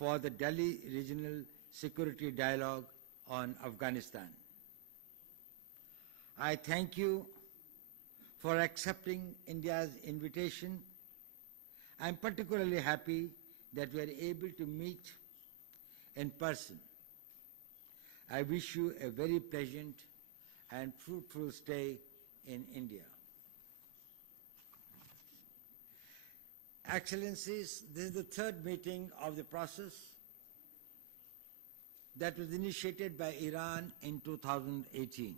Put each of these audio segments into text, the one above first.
for the Delhi Regional Security Dialogue on Afghanistan. I thank you for accepting India's invitation. I am particularly happy that we are able to meet in person. I wish you a very pleasant and fruitful stay in India. Excellencies, this is the third meeting of the process that was initiated by Iran in 2018.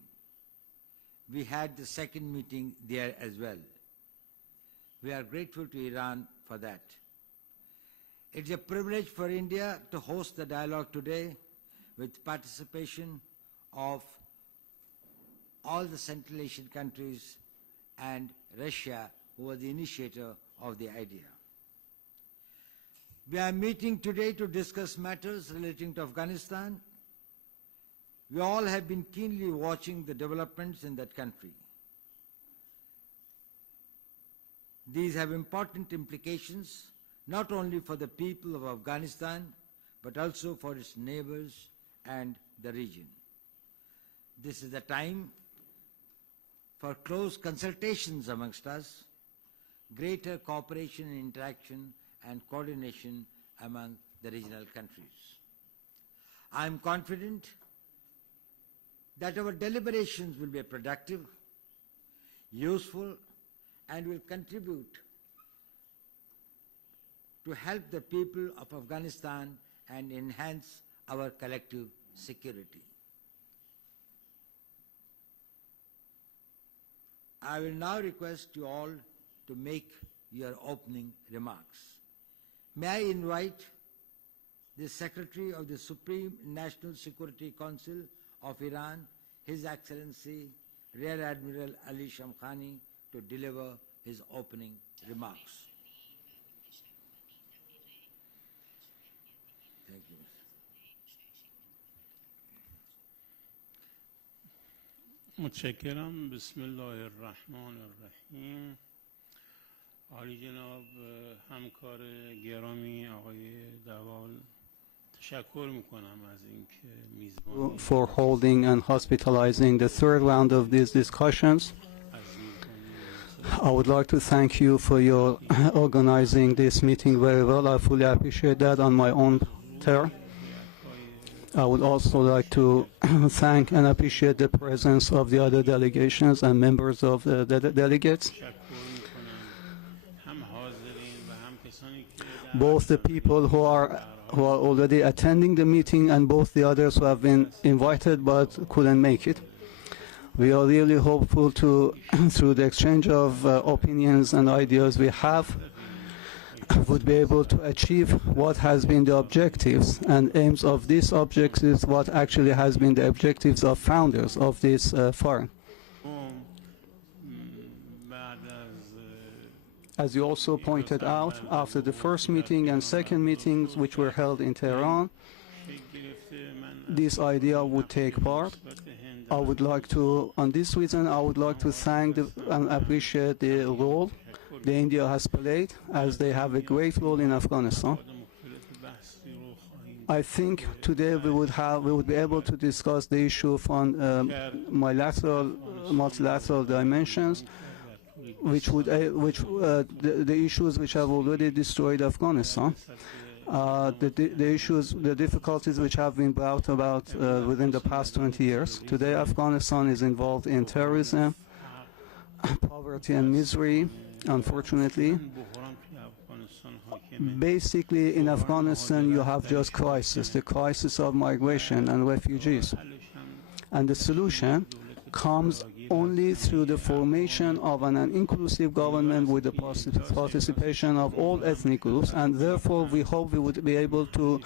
We had the second meeting there as well. We are grateful to Iran for that. It's a privilege for India to host the dialogue today with participation of all the Central Asian countries and Russia, who was the initiator of the idea. We are meeting today to discuss matters relating to Afghanistan. We all have been keenly watching the developments in that country. These have important implications not only for the people of Afghanistan, but also for its neighbors and the region. This is the time for close consultations amongst us, greater cooperation and interaction and coordination among the regional countries. I am confident that our deliberations will be productive, useful, and will contribute to help the people of Afghanistan and enhance our collective security. I will now request you all to make your opening remarks. May I invite the Secretary of the Supreme National Security Council of Iran, His Excellency Rear Admiral Ali Shamkhani, to deliver his opening remarks. Thank you. متشکرم. بسم الله الرحمن الرحیم. عالی جناب همکار گرامی آقای دوال، تشکر میکنم از اینکه میزبانی for holding and hospitalizing the third round of these discussions. I would like to thank you for your organizing this meeting very well. I fully appreciate that on my own turn. I would also like to thank and appreciate the presence of the other delegations and members of the delegates. Both the people who are already attending the meeting and both the others who have been invited but couldn't make it. We are really hopeful to, through the exchange of opinions and ideas we have, would be able to achieve what has been the objectives and aims of these objectives, what actually has been the objectives of founders of this forum. As you also pointed out, after the first meeting and second meetings which were held in Tehran, this idea would take part. I would like to, on this reason, I would like to thank and appreciate the role that India has played, as they have a great role in Afghanistan. I think today we would be able to discuss the issue from multilateral dimensions, the issues which have already destroyed Afghanistan, the difficulties which have been brought about within the past 20 years. Today, Afghanistan is involved in terrorism, poverty and misery, unfortunately. Basically, in Afghanistan, you have just crisis, the crisis of migration and refugees. And the solution comes only through the formation of an inclusive government with the participation of all ethnic groups, and therefore we hope we would be able to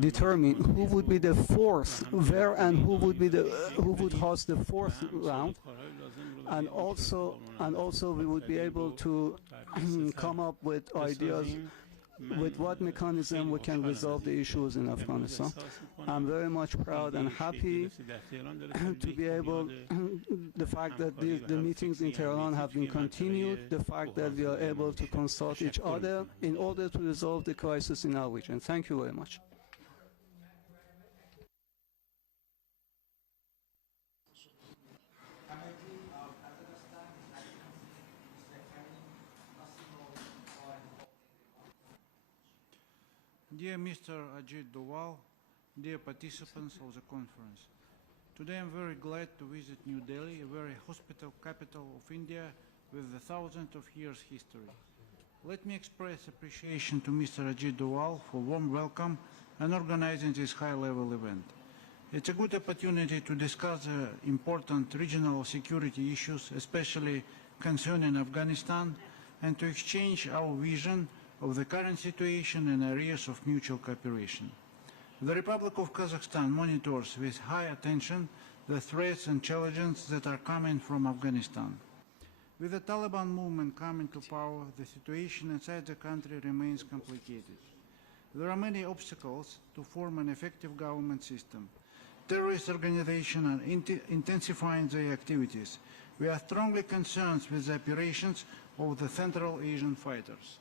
determine who would be the fourth, where and who would host the fourth round, and also we would be able to come up with ideas with what mechanism we can resolve the issues in Afghanistan. I'm very much proud and happy to be able, the fact that the meetings in Tehran have been continued, the fact that we are able to consult each other in order to resolve the crisis in our region. Thank you very much. Dear Mr. Ajit Doval, dear participants of the conference, today I'm very glad to visit New Delhi, a very hospitable capital of India with a thousands of years history. Let me express appreciation to Mr. Ajit Doval for warm welcome and organizing this high-level event. It's a good opportunity to discuss important regional security issues, especially concerning Afghanistan, and to exchange our vision of the current situation in areas of mutual cooperation. The Republic of Kazakhstan monitors with high attention the threats and challenges that are coming from Afghanistan. With the Taliban movement coming to power, the situation inside the country remains complicated. There are many obstacles to form an effective government system. Terrorist organizations are intensifying their activities. We are strongly concerned with the operations of the Central Asian fighters.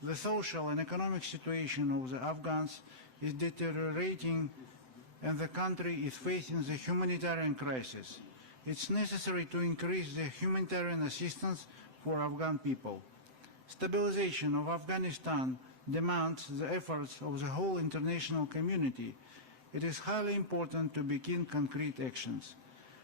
The social and economic situation of the Afghans is deteriorating and the country is facing the humanitarian crisis. It's necessary to increase the humanitarian assistance for Afghan people. Stabilization of Afghanistan demands the efforts of the whole international community. It is highly important to begin concrete actions.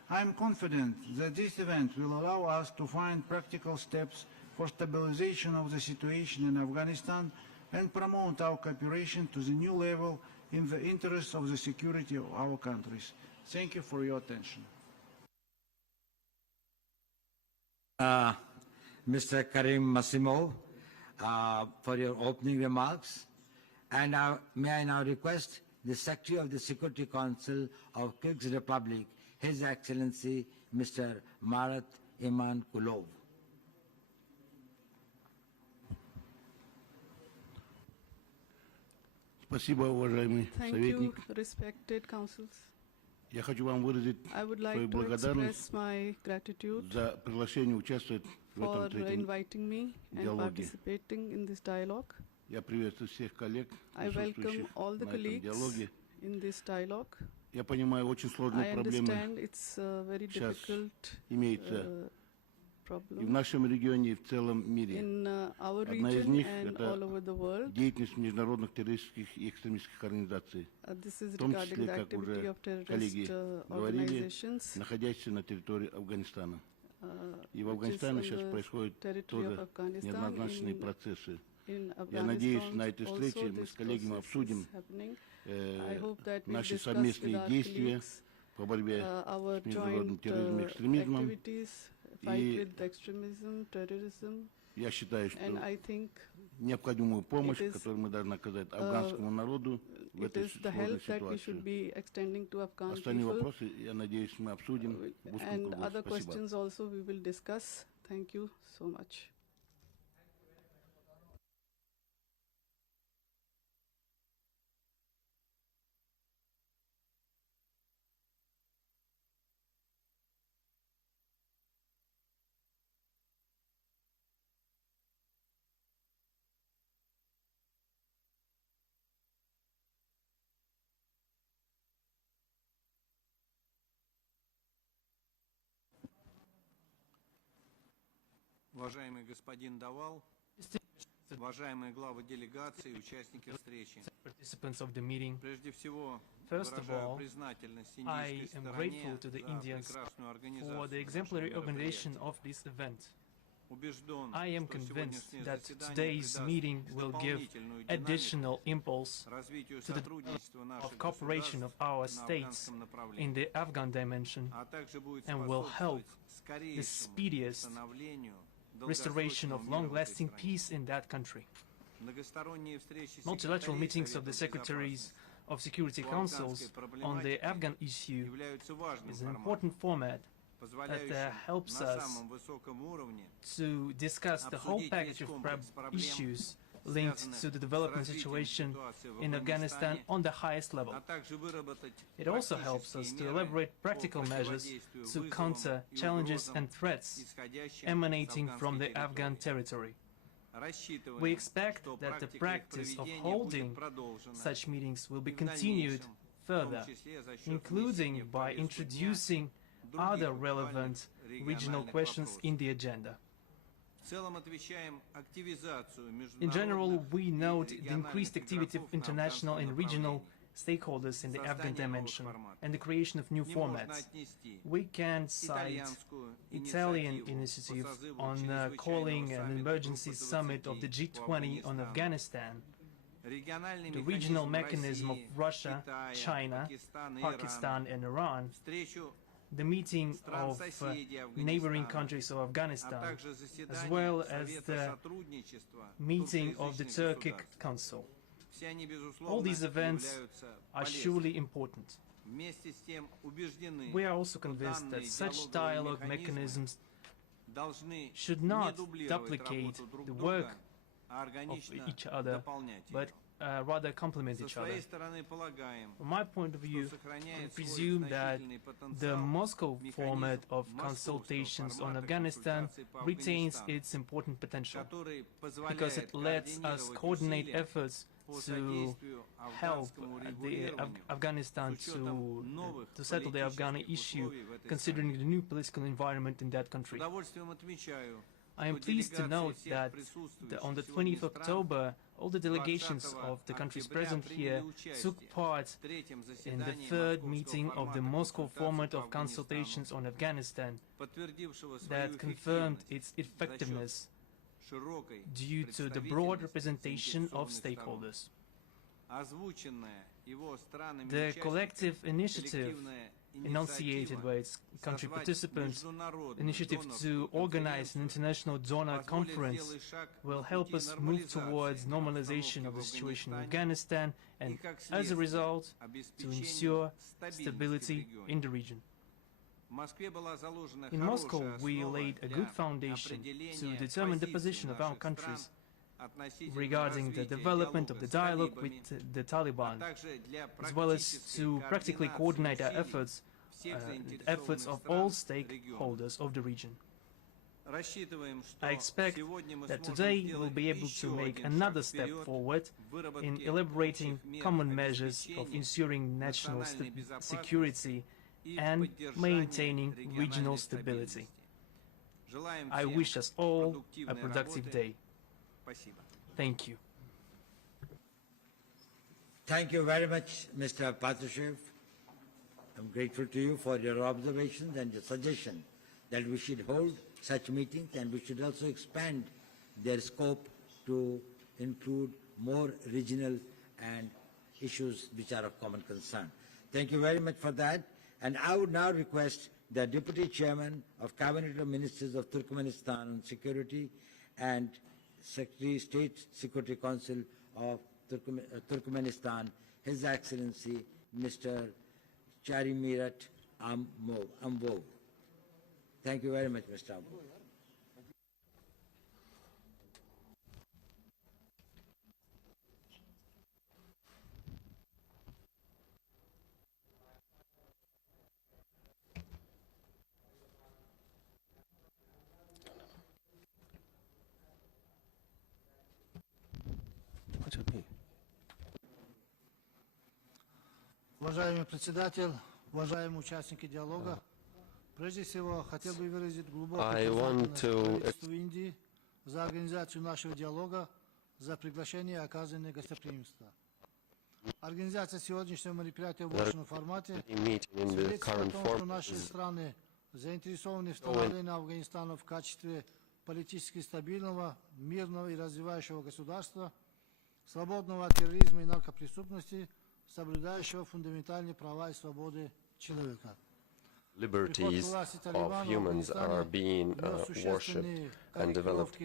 I am confident that this event will allow us to find practical steps for stabilization of the situation in Afghanistan and promote our cooperation to the new level in the interest of the security of our countries. Thank you for your attention. Mr. Karim Massimo, for your opening remarks. And may I now request the Secretary of the Security Council of Kyrgyz Republic, His Excellency Mr. Marat Imankulov. Спасибо, уважаемый советник. Thank you, respected councils. Я хочу вам выразить свою благодарность за приглашение участвовать в этом третьем диалоге. Я приветствую всех коллег, присутствующих на этом диалоге. Я понимаю, очень сложные проблемы сейчас имеются и в нашем регионе, и в целом мире. Одна из них – это деятельность международных террористических и экстремистских организаций, в том числе, как уже коллеги говорили, находящиеся на территории Афганистана. И в Афганистане сейчас происходят тоже неоднозначные процессы. Я надеюсь, на этой встрече мы с коллегами обсудим наши совместные действия по борьбе с международным терроризмом и экстремизмом. И я считаю, что необходимую помощь, которую мы должны оказать афганскому народу в этой сложной ситуации. Остальные вопросы, я надеюсь, мы обсудим в узком кругу. Спасибо. Уважаемый господин Давал, уважаемые главы делегации и участники встречи. Прежде всего, выражаю признательность индийской стороне за прекрасную организацию мероприятия. I am convinced that today's meeting will give additional impulse to the development of cooperation of our states in the Afghan dimension and will help the speediest restoration of long-lasting peace in that country. Multilateral meetings of the Secretaries of Security Councils on the Afghan issue is an important format that helps us to discuss the whole package of issues linked to the development situation in Afghanistan on the highest level. It also helps us to elaborate practical measures to counter challenges and threats emanating from the Afghan territory. We expect that the practice of holding such meetings will be continued further, including by introducing other relevant regional questions in the agenda. In general, we note the increased activity of international and regional stakeholders in the Afghan dimension and the creation of new formats. We can cite Italian initiative on calling an emergency summit of the G20 on Afghanistan, the regional mechanism of Russia, China, Pakistan and Iran, the meeting of neighboring countries of Afghanistan, as well as the meeting of the Turkic Council. All these events are surely important. We are also convinced that such dialogue mechanisms should not duplicate the work of each other, but rather complement each other. From my point of view, we presume that the Moscow format of consultations on Afghanistan retains its important potential, because it lets us coordinate efforts to help Afghanistan to settle the Afghani issue, considering the new political environment in that country. I am pleased to note that on the 20th of October, all the delegations of the countries present here took part in the third meeting of the Moscow format of consultations on Afghanistan that confirmed its effectiveness due to the broad representation of stakeholders. The collective initiative enunciated by its country participants, initiative to organize an international donor conference, will help us move towards normalization of the situation in Afghanistan and, as a result, to ensure stability in the region. In Moscow, we laid a good foundation to determine the position of our countries regarding the development of the dialogue with the Taliban, as well as to practically coordinate our efforts, efforts of all stakeholders of the region. I expect that today we'll be able to make another step forward in elaborating common measures of ensuring national security and maintaining regional stability. I wish us all a productive day. Thank you. Thank you very much, Mr. Patrushev. I'm grateful to you for your observations and your suggestion that we should hold such meetings, and we should also expand their scope to include more regional and issues which are of common concern. Thank you very much for that. And I would now request the Deputy Chairman of Cabinet of Ministers of Turkmenistan on Security and Secretary State Security Council of Turkmenistan, His Excellency Mr. Charimirat Ambov. Thank you very much, Mr. Ambov. Уважаемый председатель, уважаемые участники диалога, прежде всего хотел бы выразить глубокую признательность правительству Индии за организацию нашего диалога, за приглашение и оказанное гостеприимство. Организация сегодняшнего мероприятия в очном формате свидетельствует о том, что наши страны заинтересованы в становлении Афганистана в качестве политически стабильного, мирного и развивающего государства, свободного от терроризма и наркопреступности, соблюдающего фундаментальные права и свободы человека. Liberties of humans are being worshipped and developed.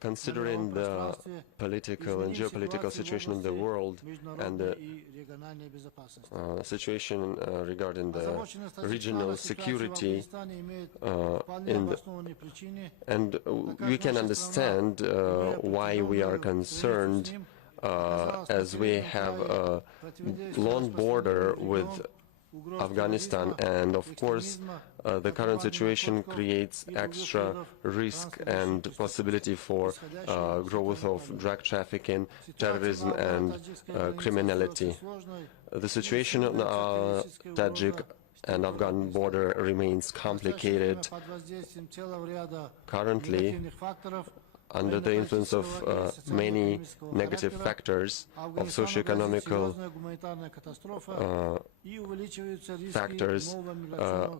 considering the political and geopolitical situation in the world and the situation regarding the regional security, and we can understand why we are concerned, as we have a long border with Afghanistan, and of course the current situation creates extra risk and possibility for growth of drug trafficking, terrorism and criminality. The situation on the Tajik and Afghan border remains complicated. Currently, under the influence of many negative factors, of socio-economical factors,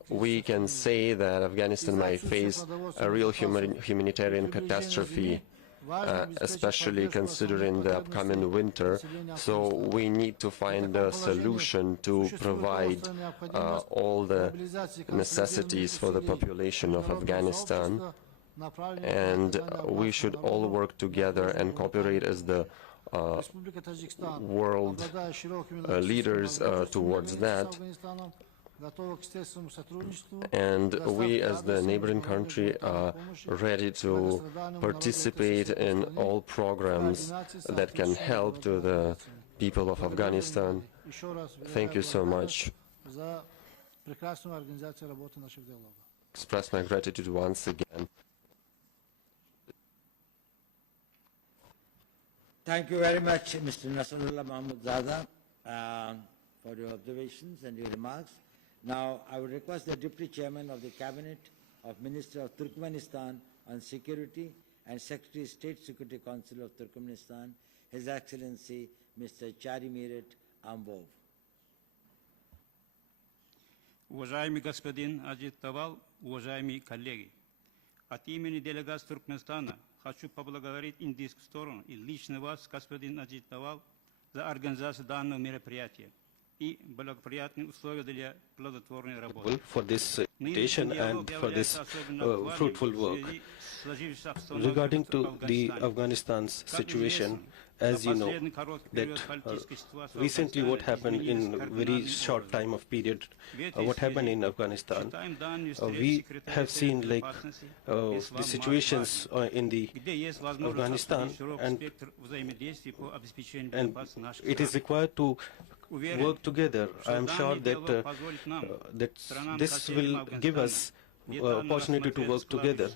we can say that Afghanistan might face a real humanitarian catastrophe, especially considering the upcoming winter. So we need to find a solution to provide all the necessities for the population of Afghanistan. And we should all work together and cooperate as the world leaders towards that. And we as the neighboring country are ready to participate in all programs that can help to the people of Afghanistan. Thank you so much. Express my gratitude once again. Thank you very much, Mr. Nasrullah Mahmood Zada, for your observations and your remarks. Now, I would request the Deputy Chairman of the Cabinet of Minister of Turkmenistan on Security and Secretary of State Security Council of Turkmenistan, His Excellency Mr. Charimiret Ambov. Уважаемый господин Ажит Тавал, уважаемые коллеги, от имени делегации Туркменистана хочу поблагодарить индийскую сторону и лично вас, господин Ажит Тавал, за организацию данного мероприятия и благоприятные условия для плодотворной работы. For this invitation and for this fruitful work. Regarding to the Afghanistan's situation, as you know, that recently what happened in a very short time of period, what happened in Afghanistan, we have seen like the situations in the Afghanistan, and it is required to work together. I am sure that this will give us opportunity to work together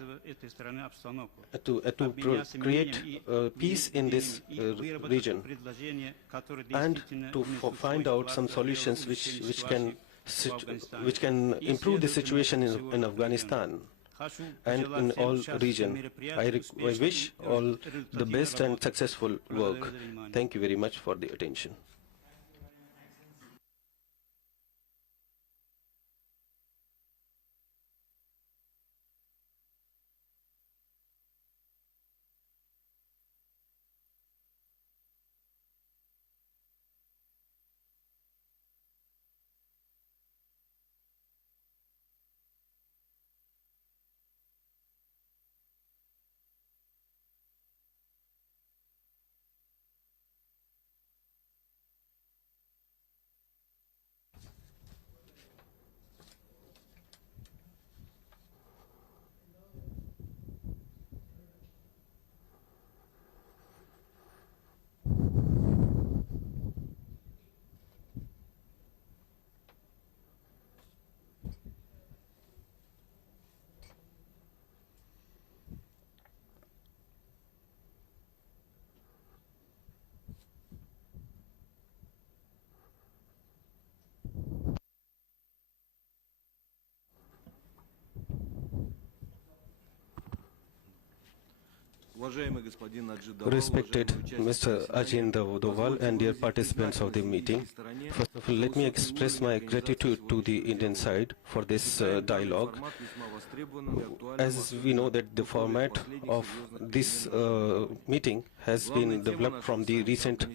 to create peace in this region and to find out some solutions which can improve the situation in Afghanistan and in all region. I wish all the best and successful work. Thank you very much for the attention. Respected Mr. Ajin Doval and dear participants of the meeting, first of all, let me express my gratitude to the Indian side for this dialogue. as we know that the format of this meeting has been developed from the recent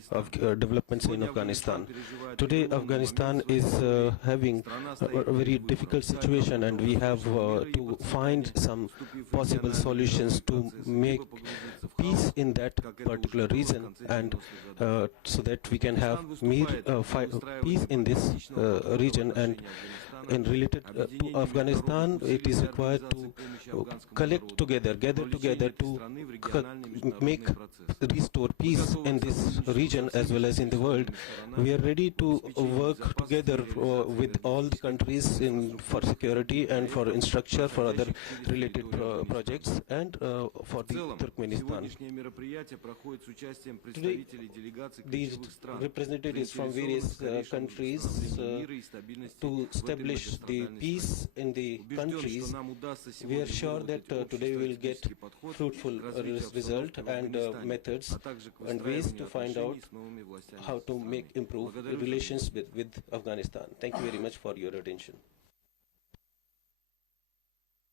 developments in Afghanistan. Today, Afghanistan is having a very difficult situation, and we have to find some possible solutions to make peace in that particular region, and so that we can have peace in this region. And in related to Afghanistan, it is required to collect together, gather together to restore peace in this region as well as in the world. We are ready to work together with all the countries for security and for infrastructure, for other related projects, and for the Turkmenistan. Today, these representatives from various countries to establish the peace in the countries. We are sure that today we will get fruitful result and methods and ways to find out how to improve relations with Afghanistan. Thank you very much for your attention.